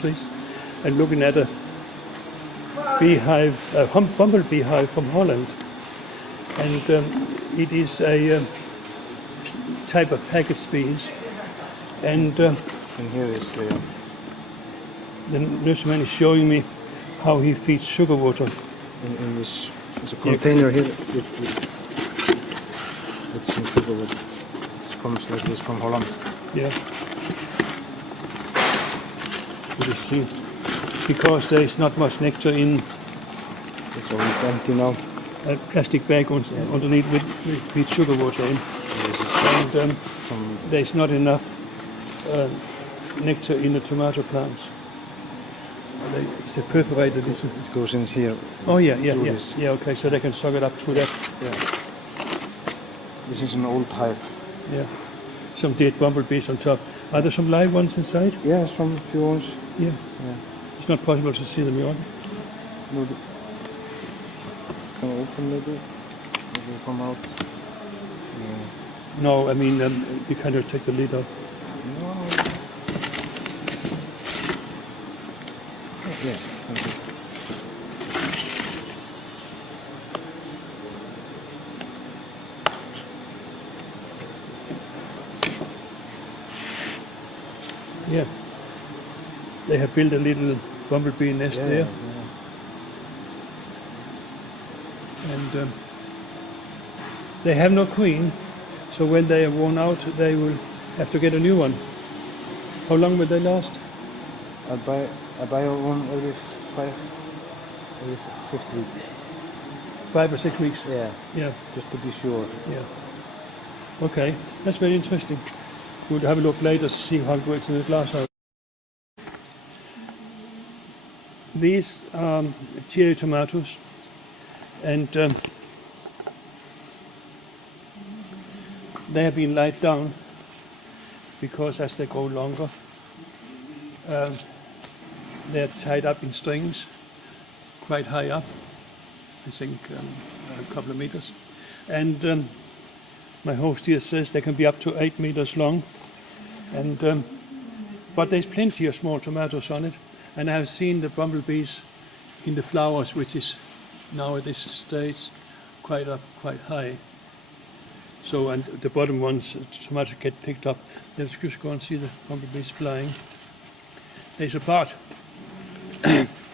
trees, and looking at a beehive, bumblebee hive from Holland, and it is a type of packet species, and here is the nurseryman is showing me how he feeds sugar water. in this it's a container here with some sugar water. It comes like this from Holland. Yeah. You see, because there is not much nectar in It's almost empty now. a plastic bag underneath with sugar water in, and there is not enough nectar in the tomato plants. It's a perforated, isn't it? It goes in here. Oh yeah. This. Yeah, okay, so they can suck it up through that. Yeah. This is an old hive. Yeah. Some dead bumblebees on top. Are there some live ones inside? Yeah, some few ones. Yeah. Yeah. It's not possible to see them, you know? No, can I open maybe? It will come out. No, I mean, you can't just take the lid off. No. Yeah, thank you. Yeah. They have built a little bumblebee nest there. Yeah. And they have no queen, so when they are worn out, they will have to get a new one. How long will they last? I buy one every 5th week. 5 or 6 weeks? Yeah. Yeah. Just to be sure. Yeah. Okay, that's very interesting. We'll have a look later to see how it works in the glasshouse. These are cherry tomatoes, and they have been laid down because as they grow longer, they're tied up in strings quite high up, I think a couple of meters. And my host here says they can be up to 8 meters long. And but there's plenty of small tomatoes on it. And I have seen the bumblebees in the flowers, which is now at this stage quite high. So, and the bottom ones, the tomatoes get picked up. Let's just go and see the bumblebees flying. There's about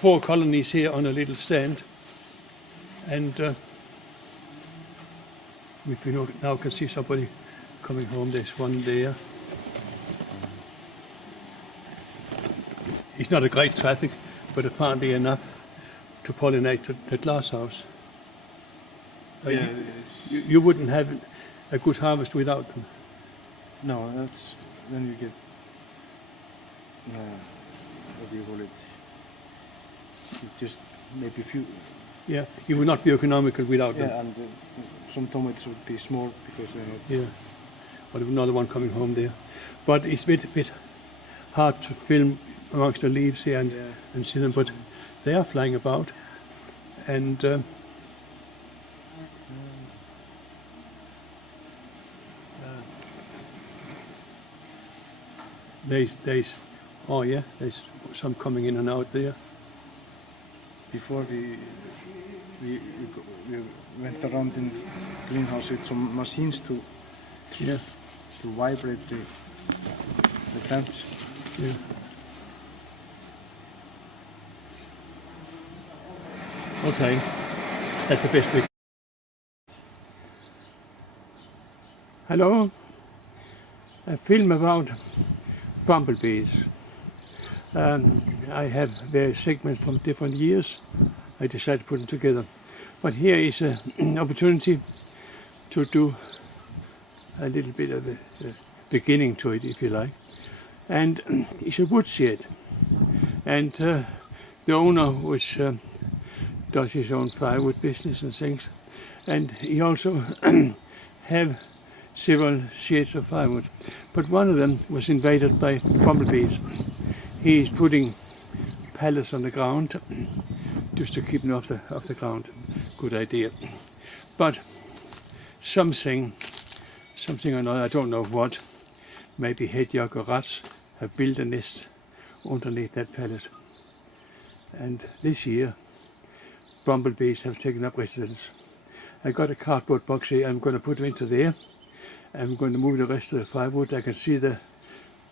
4 colonies here on a little stand. And if you now can see somebody coming home, there's one there. It's not a great traffic, but apparently enough to pollinate the glasshouse. Yeah, you wouldn't have a good harvest without them. No, that's then you get. What do you call it? You just maybe few. Yeah, you would not be economical without them. Yeah, and some tomatoes would be small because they're not. Yeah, but another one coming home there. But it's a bit hard to film amongst the leaves here and see them, but they are flying about. And there's some coming in and out there. Before we went around in greenhouse with some machines to vibrate the plants. Yeah. Okay, that's the best we. Hello, a film about bumblebees. I have various segments from different years. I decided to put them together. But here is an opportunity to do a little bit of a beginning to it, if you like. And it's a woodshed. And the owner does his own firewood business and things. And he also have several sheds of firewood. But one of them was invaded by bumblebees. He is putting pallets on the ground just to keep them off the ground. Good idea. But something or another, I don't know what, maybe hedgehog or rats have built a nest underneath that pallet. And this year, bumblebees have taken up residence. I got a cardboard box here. I'm going to put them into there. I'm going to move the rest of the firewood. I can see the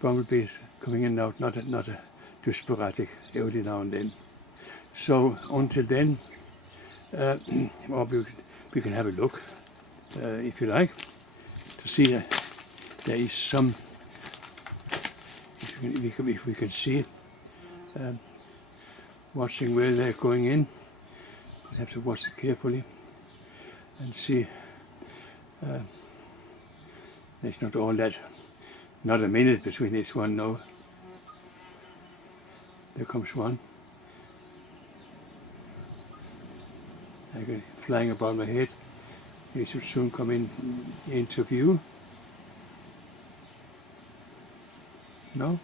bumblebees coming in and out, not too sporadic, every now and then. So until then, or we can have a look, if you like, to see there is some, if we can see it, watching where they're going in. We have to watch it carefully and see. There's not all that, not a minute between each one, no. There comes one. Flying above my head. He should soon come into view. No?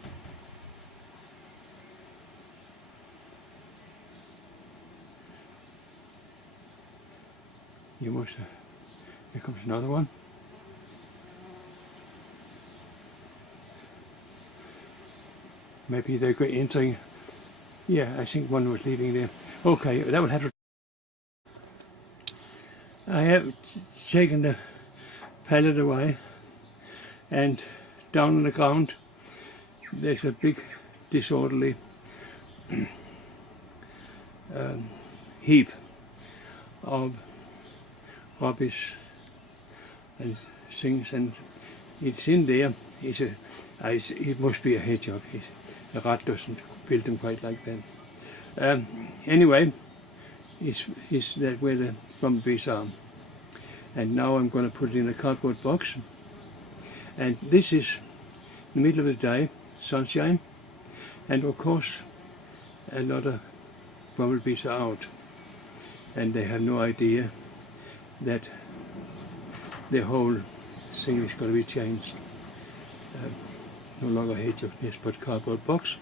You must have. Here comes another one. Maybe they're entering. Yeah, I think one was leaving there. Okay, that would have to. I have taken the pallet away, and down on the ground there's a big disorderly heap of rubbish and things, and it's in there. It must be a hedgehog. A rat doesn't build them quite like that. Anyway, is that where the bumblebees are. And now I'm going to put it in a cardboard box. And this is the middle of the day, sunshine, and of course a lot of bumblebees are out, and they have no idea that the whole thing is going to be changed. No longer hedgehog nest but cardboard box,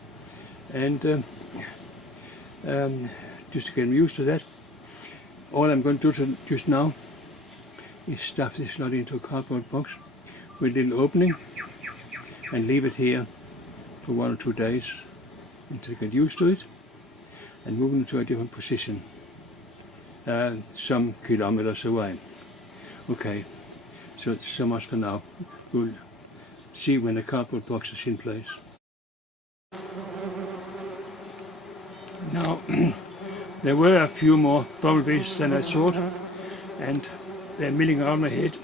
and just to get them used to that, all I'm going to do just now is stuff this lot into a cardboard box with a little opening and leave it here for 1 or 2 days until they get used to it, and move them to a different position some kilometers away. Okay, so much for now. We'll see when the cardboard box is in place. Now, there were a few more bumblebees than I thought, and they're milling around my head.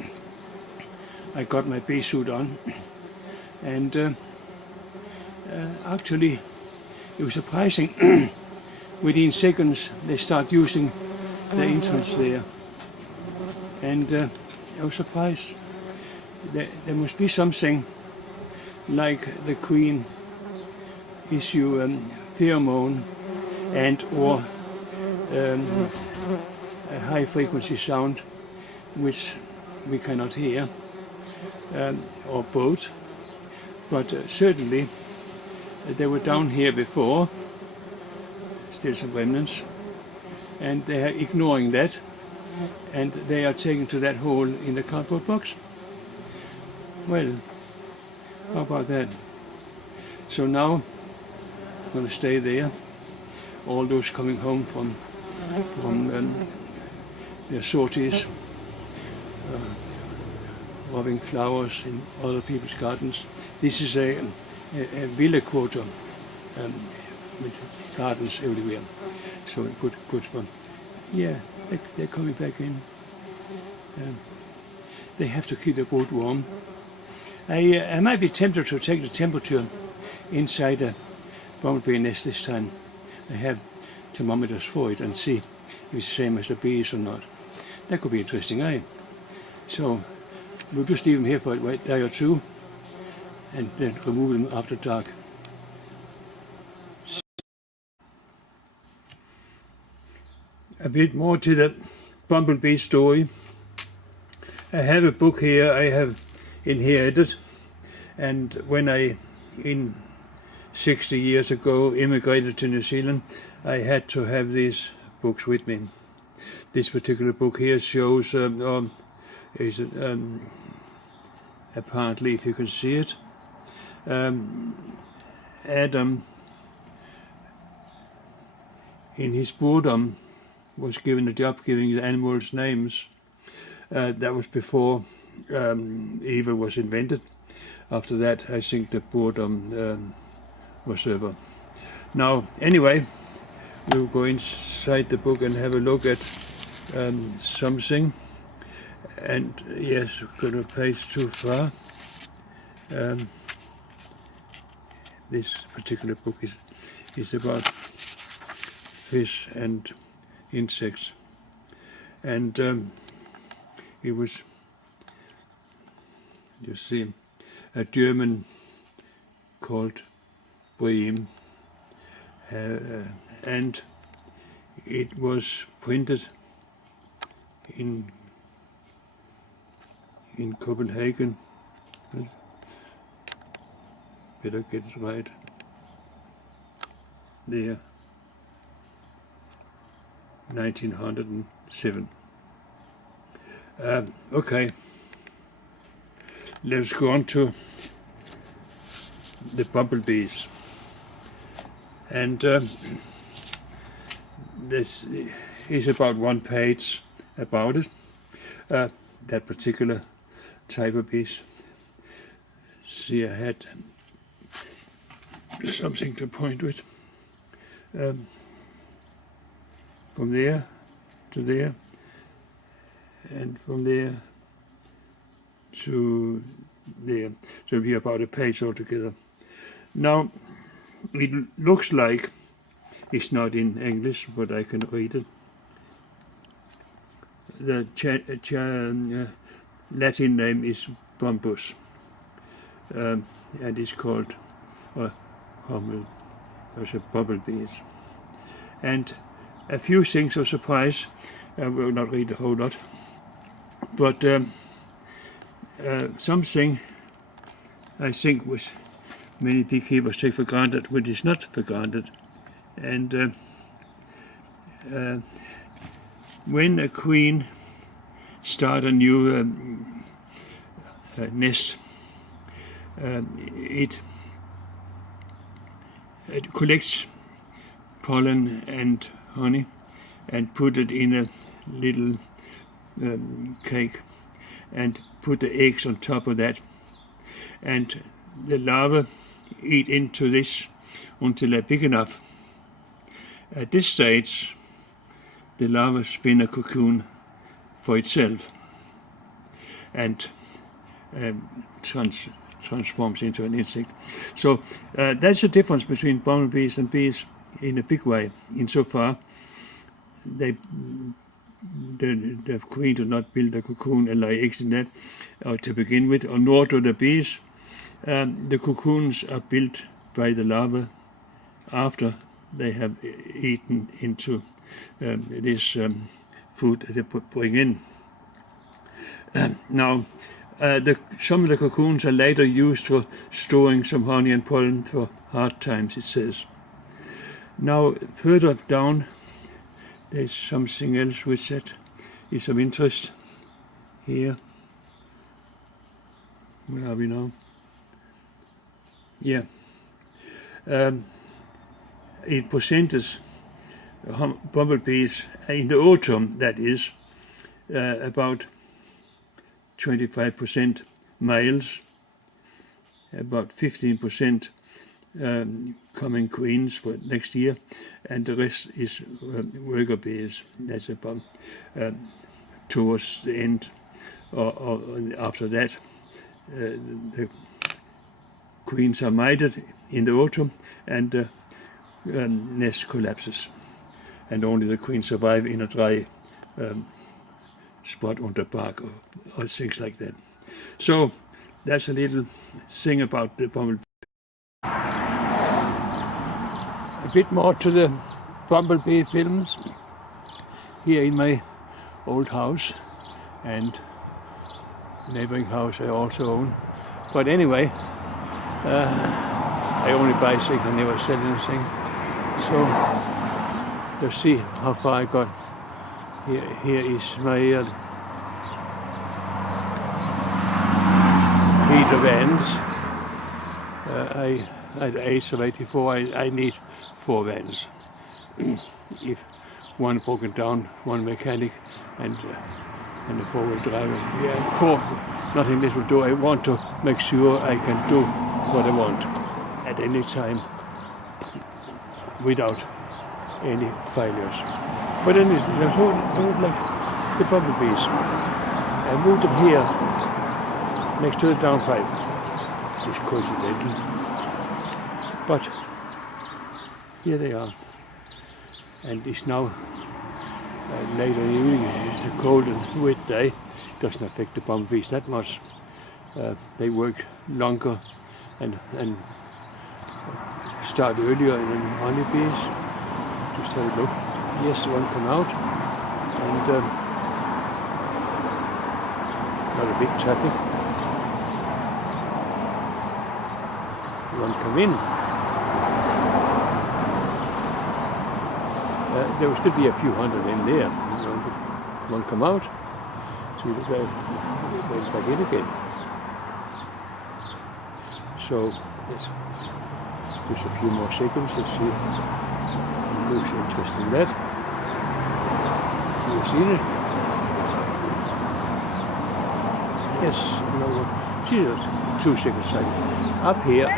I got my bee suit on, and actually it was surprising. Within seconds they start using the entrance there, and I was surprised. There must be something like the queen issue pheromone and or a high frequency sound which we cannot hear, or both, but certainly they were down here before, still some remnants, and they are ignoring that, and they are taken to that hole in the cardboard box. Well, how about that? So now I'm going to stay there. All those coming home from their sorties, robbing flowers in other people's gardens. This is a villa quarter with gardens everywhere. So good fun. Yeah, they're coming back in. They have to keep the wood warm. I might be tempted to take the temperature inside a bumblebee nest this time. I have thermometers for it and see if it's the same as the bees or not. That could be interesting, eh? So we'll just leave them here for a day or two and then remove them after dark. A bit more to the bumblebee story. I have a book here I have inherited, and when I, in 60 years ago, immigrated to New Zealand, I had to have these books with me. This particular book here shows, apparently, if you can see it, Adam in his boredom was given a job giving the animals names. That was before Eva was invented. After that, I think the boredom was over. Now, anyway, we'll go inside the book and have a look at something. And yes, go to page too far. This particular book is about fish and insects. And it was, you see, a German called Brehm, and it was printed in Copenhagen. Better get it right. There, 1907. Okay, let's go on to the bumblebees. And this is about one page about it, that particular type of bees. See, I had something to point with. From there to there, and from there to there. So it'll be about a page altogether. Now, it looks like it's not in English, but I can read it. The Latin name is Bombus, and it's called bumblebees. And a few things of surprise. I will not read the whole lot, but something I think was many beekeepers take for granted, which is not for granted. And when a queen starts a new nest, it collects pollen and honey and put it in a little cake and put the eggs on top of that, and the larvae eat into this until they're big enough. At this stage, the larva spin a cocoon for itself and transforms into an insect. So that's the difference between bumblebees and bees in a big way. Insofar, the queen does not build a cocoon and lay eggs in that to begin with, or nor do the bees. The cocoons are built by the larvae after they have eaten into this food that they bring in. Now, some of the cocoons are later used for storing some honey and pollen for hard times, it says. Now, further down, there's something else which that is of interest here. Where are we now? Yeah. It presents bumblebees in the autumn, that is, about 25% males, about 15% coming queens for next year, and the rest is worker bees. That's about towards the end, or after that. The queens are mated in the autumn, and the nest collapses, and only the queens survive in a dry spot on the bark or things like that. So that's a little thing about the bumblebee. A bit more to the bumblebee films here in my old house and neighboring house I also own. But anyway, I only buy things, I never sell anything. So let's see how far I got. Here is my heater vans. At the age of 84, I need 4 vans. if one broken down, one mechanic, and a four-wheel driver. Yeah, nothing less will do. I want to make sure I can do what I want at any time without any failures. But then there's like the bumblebees. I moved them here next to the downpipe. It's coincidental. But here they are. And it's now later in the evening. It's a cold and wet day. It doesn't affect the bumblebees that much. They work longer and start earlier than honeybees. Just have a look. Yes, one come out, and not a big traffic. One come in. There will still be a few hundred in there. One come out, so you went back in again. So yes, just a few more seconds. Let's see. Looks interesting that. You've seen it? Yes, no. See that? 2 seconds later. Up here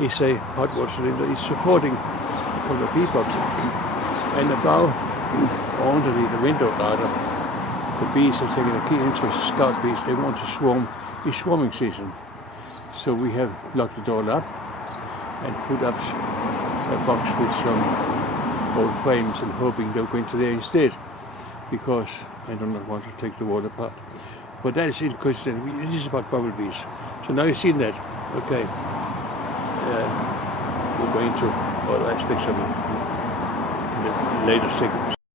is a hot water cylinder. It's supporting a couple of peacocks. And above, or underneath the window rather, the bees have taken a keen interest. Scout bees, they want to swarm. It's swarming season. So we have locked it all up and put up a box with some old frames and hoping they'll go into there instead, because I do not want to take the wall apart. But that is incoincidental. This is about bumblebees. So now you've seen that. Okay. We're going to other aspects of it in the later segments.